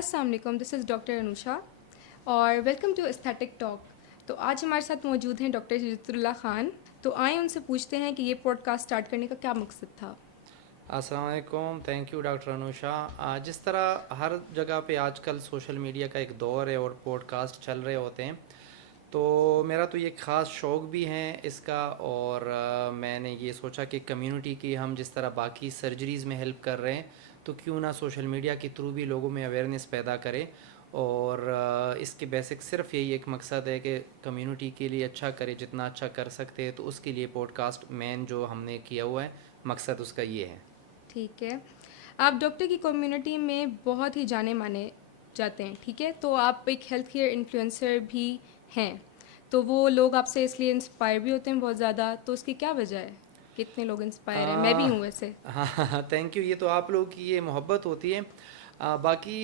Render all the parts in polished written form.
अस्सलाम वालेकुम, this is doctor Anusha और वेलकम टू एस्थेटिक टॉक। तो आज हमारे साथ मौजूद हैं डॉक्टर हिजरतुल्लाह ख़ान। तो आए उनसे पूछते हैं कि ये पॉडकास्ट स्टार्ट करने का क्या मकसद था। अस्सलाम वालेकुम, थैंक यू डॉक्टर अनुषा। जिस तरह हर जगह पे आजकल सोशल मीडिया का एक दौर है और पॉडकास्ट चल रहे होते हैं, तो मेरा तो ये ख़ास शौक़ भी है इसका। और मैंने ये सोचा कि कम्युनिटी की हम जिस तरह बाकी सर्जरीज़ में हेल्प कर रहे हैं, तो क्यों ना सोशल मीडिया के थ्रू भी लोगों में अवेयरनेस पैदा करें। और इसके बेसिक सिर्फ यही एक मकसद है कि कम्युनिटी के लिए अच्छा करें, जितना अच्छा कर सकते हैं। तो उसके लिए पॉडकास्ट मेन जो हमने किया हुआ है, मकसद उसका ये है। ठीक है, आप डॉक्टर की कम्युनिटी में बहुत ही जाने माने जाते हैं, ठीक है। तो आप एक हेल्थ केयर इन्फ्लुएंसर भी हैं, तो वो लोग आपसे इसलिए इंस्पायर भी होते हैं बहुत ज़्यादा। तो उसकी क्या वजह है, कितने लोग इंस्पायर हैं? मैं भी आ, हूँ वैसे। हाँ हाँ, थैंक यू। ये तो आप लोगों की ये मोहब्बत होती है। बाकी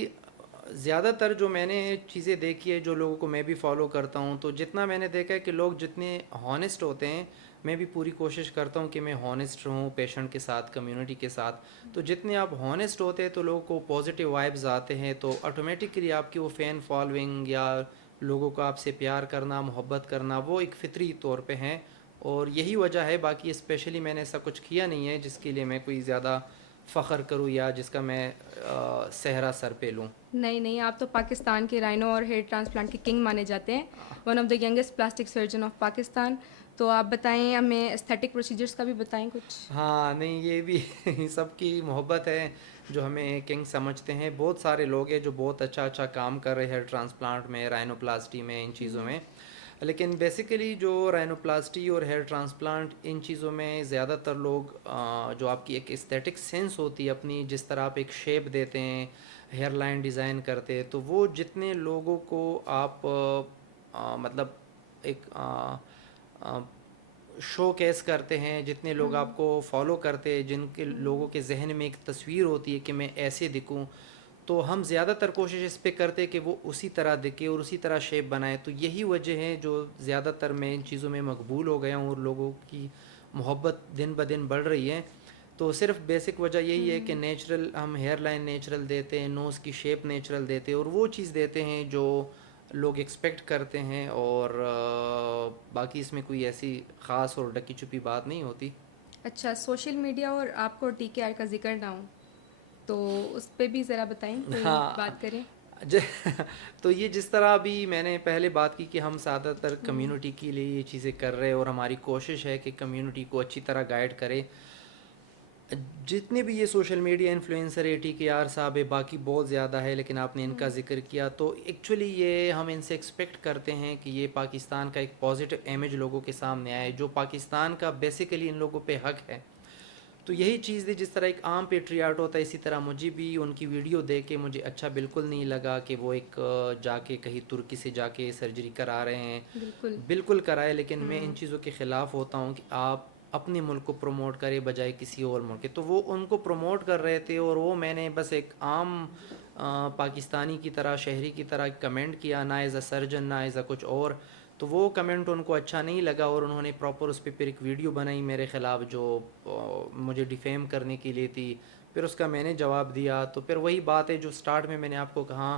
ज़्यादातर जो मैंने चीज़ें देखी है, जो लोगों को मैं भी फॉलो करता हूँ, तो जितना मैंने देखा है कि लोग जितने हॉनेस्ट होते हैं, मैं भी पूरी कोशिश करता हूँ कि मैं हॉनेस्ट रहूँ पेशेंट के साथ, कम्युनिटी के साथ। तो जितने आप हॉनेस्ट होते हैं तो लोगों को पॉजिटिव वाइब्स आते हैं, तो ऑटोमेटिकली आपकी वो फ़ैन फॉलोइंग या लोगों को आपसे प्यार करना, मोहब्बत करना, वो एक फ़ितरी तौर पे हैं। और यही वजह है। बाकी स्पेशली मैंने ऐसा कुछ किया नहीं है जिसके लिए मैं कोई ज़्यादा फ़ख्र करूँ या जिसका मैं सहरा सर पे लूँ। नहीं नहीं, आप तो पाकिस्तान के राइनो और हेयर ट्रांसप्लांट के किंग माने जाते हैं, one of the youngest plastic surgeon of Pakistan. तो आप बताएं, हमें एस्थेटिक प्रोसीजर्स का भी बताएं कुछ। हाँ, नहीं, ये भी सबकी मोहब्बत है जो हमें किंग समझते हैं। बहुत सारे लोग हैं जो बहुत अच्छा अच्छा काम कर रहे हैं ट्रांसप्लांट में, राइनोप्लास्टी में, इन चीज़ों में। लेकिन बेसिकली जो राइनोप्लास्टी और हेयर ट्रांसप्लांट, इन चीज़ों में ज़्यादातर लोग जो आपकी एक एस्थेटिक सेंस होती है अपनी, जिस तरह आप एक शेप देते हैं, हेयर लाइन डिज़ाइन करते हैं, तो वो जितने लोगों को आप मतलब एक शो केस करते हैं, जितने लोग आपको फॉलो करते हैं, जिनके लोगों के जहन में एक तस्वीर होती है कि मैं ऐसे दिखूं, तो हम ज़्यादातर कोशिश इस पे करते हैं कि वो उसी तरह दिखे और उसी तरह शेप बनाए। तो यही वजह है जो ज़्यादातर मैं इन चीज़ों में मकबूल हो गया हूँ और लोगों की मोहब्बत दिन ब दिन बढ़ रही है। तो सिर्फ बेसिक वजह यही है कि नेचुरल हम हेयर लाइन नेचुरल देते हैं, नोज़ की शेप नेचुरल देते हैं और वो चीज़ देते हैं जो लोग एक्सपेक्ट करते हैं। और बाकी इसमें कोई ऐसी ख़ास और ढकी छुपी बात नहीं होती। अच्छा, सोशल मीडिया और आपको टीकेआर का जिक्र ना हो, तो उस पे भी ज़रा बताएं, कोई हाँ। बात करें। ज- तो ये जिस तरह अभी मैंने पहले बात की कि हम ज़्यादातर कम्युनिटी के लिए ये चीज़ें कर रहे हैं और हमारी कोशिश है कि कम्युनिटी को अच्छी तरह गाइड करें। जितने भी ये सोशल मीडिया इन्फ्लुएंसर है, TKR साहब है, बाकी बहुत ज़्यादा है, लेकिन आपने इनका ज़िक्र किया, तो एक्चुअली ये हम इनसे एक्सपेक्ट करते हैं कि ये पाकिस्तान का एक पॉजिटिव इमेज लोगों के सामने आए, जो पाकिस्तान का बेसिकली इन लोगों पे हक है। तो यही चीज़ थी। जिस तरह एक आम पेट्रियाट होता है, इसी तरह मुझे भी उनकी वीडियो देख के मुझे अच्छा बिल्कुल नहीं लगा कि वो एक जाके कहीं तुर्की से जाके सर्जरी करा रहे हैं। बिल्कुल। बिल्कुल कराए, लेकिन मैं इन चीज़ों के ख़िलाफ़ होता हूँ कि आप अपने मुल्क को प्रमोट करें बजाय किसी और मुल्क के। तो वो उनको प्रमोट कर रहे थे और वो मैंने बस एक आम पाकिस्तानी की तरह, शहरी की तरह कमेंट किया, ना एज़ अ सर्जन ना एज़ अ कुछ और। तो वो कमेंट उनको अच्छा नहीं लगा और उन्होंने प्रॉपर उस पर फिर एक वीडियो बनाई मेरे ख़िलाफ़ जो मुझे डिफेम करने के लिए थी। फिर उसका मैंने जवाब दिया। तो फिर वही बात है जो स्टार्ट में मैंने आपको कहा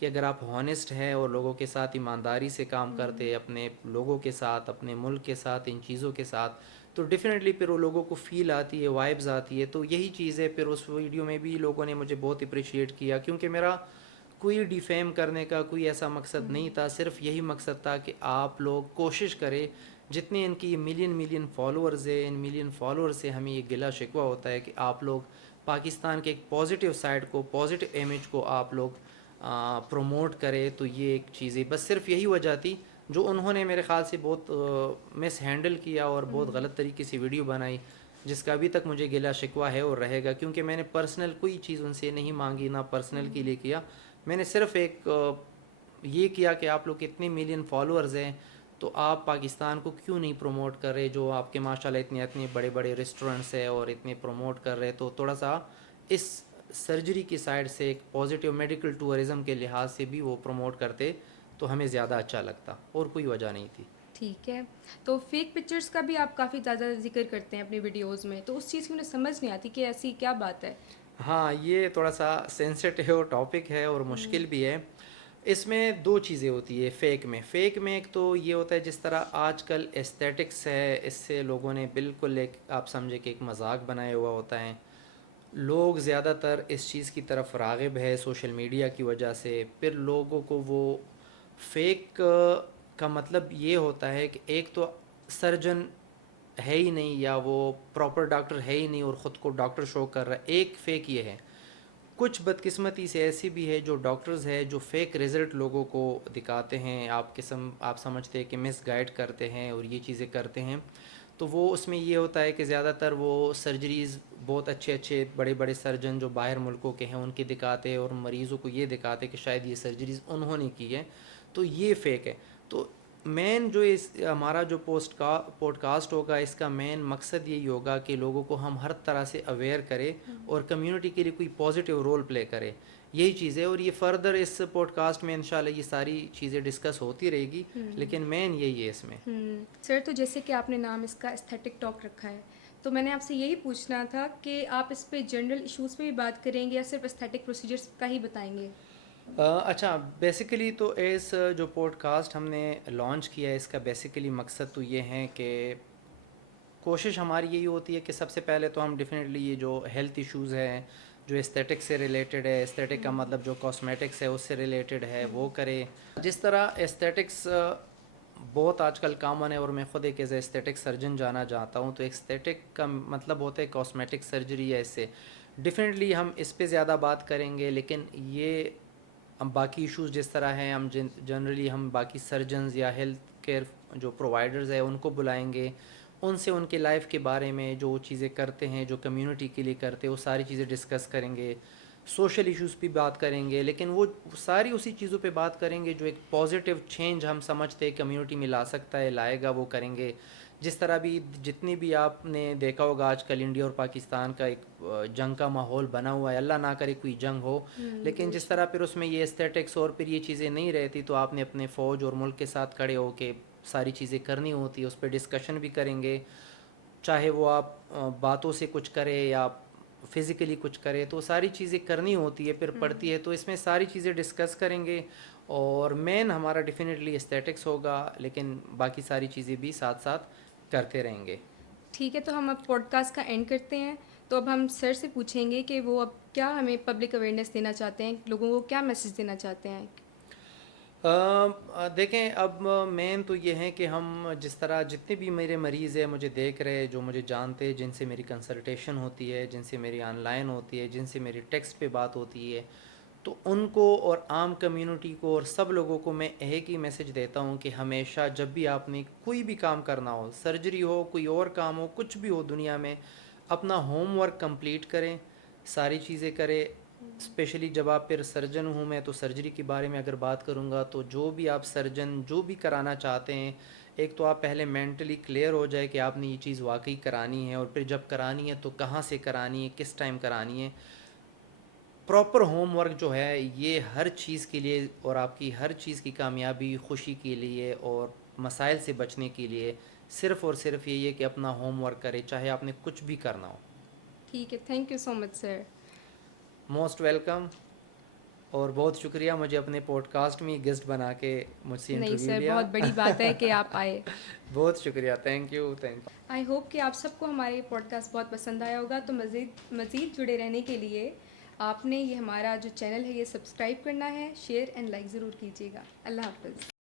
कि अगर आप हॉनेस्ट हैं और लोगों के साथ ईमानदारी से काम करते हैं, अपने लोगों के साथ, अपने मुल्क के साथ, इन चीज़ों के साथ, तो डेफ़िनेटली फिर वो लोगों को फ़ील आती है, वाइब्स आती है। तो यही चीज़ है। फिर उस वीडियो में भी लोगों ने मुझे बहुत अप्रिशिएट किया, क्योंकि मेरा कोई डिफेम करने का कोई ऐसा मकसद नहीं था। सिर्फ यही मकसद था कि आप लोग कोशिश करें। जितने इनकी मिलियन मिलियन फॉलोअर्स है, इन मिलियन फॉलोअर्स से हमें ये गिला शिकवा होता है कि आप लोग पाकिस्तान के एक पॉजिटिव साइड को, पॉजिटिव इमेज को आप लोग प्रमोट करें। तो ये एक चीज़ें बस सिर्फ यही वजह थी जो उन्होंने मेरे ख़्याल से बहुत मिस हैंडल किया और बहुत गलत तरीके से वीडियो बनाई, जिसका अभी तक मुझे गिला शिकवा है और रहेगा। क्योंकि मैंने पर्सनल कोई चीज़ उनसे नहीं मांगी, ना पर्सनल के लिए किया। मैंने सिर्फ एक ये किया कि आप लोग कितने मिलियन फॉलोअर्स हैं, तो आप पाकिस्तान को क्यों नहीं प्रमोट कर रहे, जो आपके माशाल्लाह इतने इतने बड़े बड़े रेस्टोरेंट्स हैं और इतने प्रमोट कर रहे। तो थोड़ा सा इस सर्जरी की साइड से एक पॉजिटिव मेडिकल टूरिज़म के लिहाज से भी वो प्रमोट करते, तो हमें ज़्यादा अच्छा लगता। और कोई वजह नहीं थी। ठीक है, तो फेक पिक्चर्स का भी आप काफ़ी ज़्यादा जिक्र करते हैं अपनी वीडियोज़ में, तो उस चीज़ की मुझे समझ नहीं आती कि ऐसी क्या बात है। ہاں یہ تھوڑا سا سینسٹیو ٹاپک ہے اور مشکل بھی ہے. اس میں دو چیزیں ہوتی ہے فیک میں ایک تو یہ ہوتا ہے جس طرح آج کل ایستھیٹکس ہے اس سے لوگوں نے بالکل ایک آپ سمجھے کہ ایک مذاق بنایا ہوا ہوتا ہے. لوگ زیادہ تر اس چیز کی طرف راغب ہے سوشل میڈیا کی وجہ سے. پھر لوگوں کو وہ فیک کا مطلب یہ ہوتا ہے کہ ایک تو سرجن ہے ہی نہیں یا وہ پراپر ڈاکٹر ہے ہی نہیں اور خود کو ڈاکٹر شو کر رہا ہے. ایک فیک یہ ہے. کچھ بدقسمتی سے ایسی بھی ہے جو ڈاکٹرز ہے جو فیک رزلٹ لوگوں کو دکھاتے ہیں. آپ سمجھتے ہیں کہ مس گائیڈ کرتے ہیں اور یہ چیزیں کرتے ہیں. تو وہ اس میں یہ ہوتا ہے کہ زیادہ تر وہ سرجریز بہت اچھے بڑے بڑے سرجن جو باہر ملکوں کے ہیں ان کی دکھاتے ہیں اور مریضوں کو یہ دکھاتے کہ شاید یہ سرجریز انہوں نے کی ہے. تو یہ فیک ہے. تو مین جو ہمارا جو پوڈ کاسٹ ہوگا اس کا مین مقصد یہی ہوگا کہ لوگوں کو ہم ہر طرح سے اویئر کرے اور کمیونٹی کے لیے کوئی پازیٹیو رول پلے کرے. یہی چیز ہے. اور یہ فردر اس پوڈ کاسٹ میں انشاءاللہ یہ ساری چیزیں ڈسکس ہوتی رہے گی لیکن مین یہی ہے اس میں. سر تو جیسے کہ آپ نے نام اس کا استھیٹک ٹاک رکھا ہے تو میں نے آپ سے یہی پوچھنا تھا کہ آپ اس پہ جنرل ایشوز پہ بھی بات کریں گے یا صرف استھیٹک پروسیجرز کا ہی بتائیں گے؟ اچھا بیسیکلی تو اس جو پوڈ کاسٹ ہم نے لانچ کیا ہے اس کا بیسیکلی مقصد تو یہ ہے کہ کوشش ہماری یہی ہوتی ہے کہ سب سے پہلے تو ہم ڈیفینیٹلی یہ جو ہیلتھ ایشوز ہیں جو استھیٹک سے ریلیٹڈ ہے استھیٹک کا مطلب جو کاسمیٹکس ہے اس سے ریلیٹڈ ہے وہ کرے. جس طرح استھیٹکس بہت آج کل کامن ہے اور میں خود ایک ایز اے استھیٹک سرجن جانا چاہتا ہوں. تو استھیٹک کا مطلب ہوتا ہے کاسمیٹک سرجری ہے. اس سے ڈیفینیٹلی ہم اس پہ زیادہ بات کریں گے لیکن یہ ہم باقی ایشوز جس طرح ہیں ہم جنرلی ہم باقی سرجنز یا ہیلتھ کیئر جو پرووائڈرز ہیں ان کو بلائیں گے. ان سے ان کے لائف کے بارے میں جو چیزیں کرتے ہیں جو کمیونٹی کے لیے کرتے ہیں وہ ساری چیزیں ڈسکس کریں گے. سوشل ایشوز پہ بات کریں گے لیکن وہ ساری اسی چیزوں پہ بات کریں گے جو ایک پازیٹیو چینج ہم سمجھتے ہیں کمیونٹی میں لا سکتا ہے لائے گا وہ کریں گے. جس طرح بھی جتنی بھی آپ نے دیکھا ہوگا آج کل انڈیا اور پاکستان کا ایک جنگ کا ماحول بنا ہوا ہے. اللہ نہ کرے کوئی جنگ ہو لیکن جس طرح پھر اس میں یہ استھیٹکس اور پھر یہ چیزیں نہیں رہتی تو آپ نے اپنے فوج اور ملک کے ساتھ کھڑے ہو کے ساری چیزیں کرنی ہوتی ہے. اس پہ ڈسکشن بھی کریں گے چاہے وہ آپ باتوں سے کچھ کرے یا فزیکلی کچھ کرے تو ساری چیزیں کرنی ہوتی ہے پھر پڑتی ہے. تو اس میں ساری چیزیں ڈسکس کریں گے اور مین ہمارا ڈیفینیٹلی استھیٹکس ہوگا لیکن باقی ساری چیزیں بھی ساتھ ساتھ کرتے رہیں گے. ٹھیک ہے تو ہم اب پوڈ کاسٹ کا اینڈ کرتے ہیں. تو اب ہم سر سے پوچھیں گے کہ وہ اب کیا ہمیں پبلک اویئرنیس دینا چاہتے ہیں, لوگوں کو کیا میسیج دینا چاہتے ہیں. دیکھیں اب مین تو یہ ہے کہ ہم جس طرح جتنے بھی میرے مریض ہیں مجھے دیکھ رہے جو مجھے جانتے ہیں جن سے میری کنسلٹیشن ہوتی ہے جن سے میری آن لائن ہوتی ہے جن سے میری ٹیکسٹ پہ بات ہوتی ہے تو ان کو اور عام کمیونٹی کو اور سب لوگوں کو میں ایک ہی میسج دیتا ہوں کہ ہمیشہ جب بھی آپ نے کوئی بھی کام کرنا ہو سرجری ہو کوئی اور کام ہو کچھ بھی ہو دنیا میں اپنا ہوم ورک کمپلیٹ کریں ساری چیزیں کریں. اسپیشلی جب آپ پھر سرجن ہوں میں تو سرجری کے بارے میں اگر بات کروں گا تو جو بھی آپ سرجن جو بھی کرانا چاہتے ہیں ایک تو آپ پہلے مینٹلی کلیئر ہو جائے کہ آپ نے یہ چیز واقعی کرانی ہے اور پھر جب کرانی ہے تو کہاں سے کرانی ہے کس ٹائم کرانی ہے. پراپر ہوم ورک جو ہے یہ ہر چیز کے لیے اور آپ کی ہر چیز کی کامیابی خوشی کے لیے اور مسائل سے بچنے کے لیے صرف اور صرف یہی ہے کہ اپنا ہوم ورک کرے چاہے آپ نے کچھ بھی کرنا ہو. ٹھیک ہے, thank you so much sir. Most welcome اور بہت شکریہ مجھے اپنے پوڈ کاسٹ میں گیسٹ بنا کے مجھ سے نہیں انٹرویو سر, لیا. بہت بڑی بات ہے کہ آپ آئے. بہت شکریہ, تھینک یو. آئی ہوپ کہ آپ سب کو ہمارے پوڈ کاسٹ بہت پسند آیا ہوگا. تو مزید جڑے رہنے کے لیے آپ نے یہ ہمارا جو چینل ہے یہ سبسکرائب کرنا ہے, شیئر اینڈ لائک ضرور کیجیے گا. اللہ حافظ.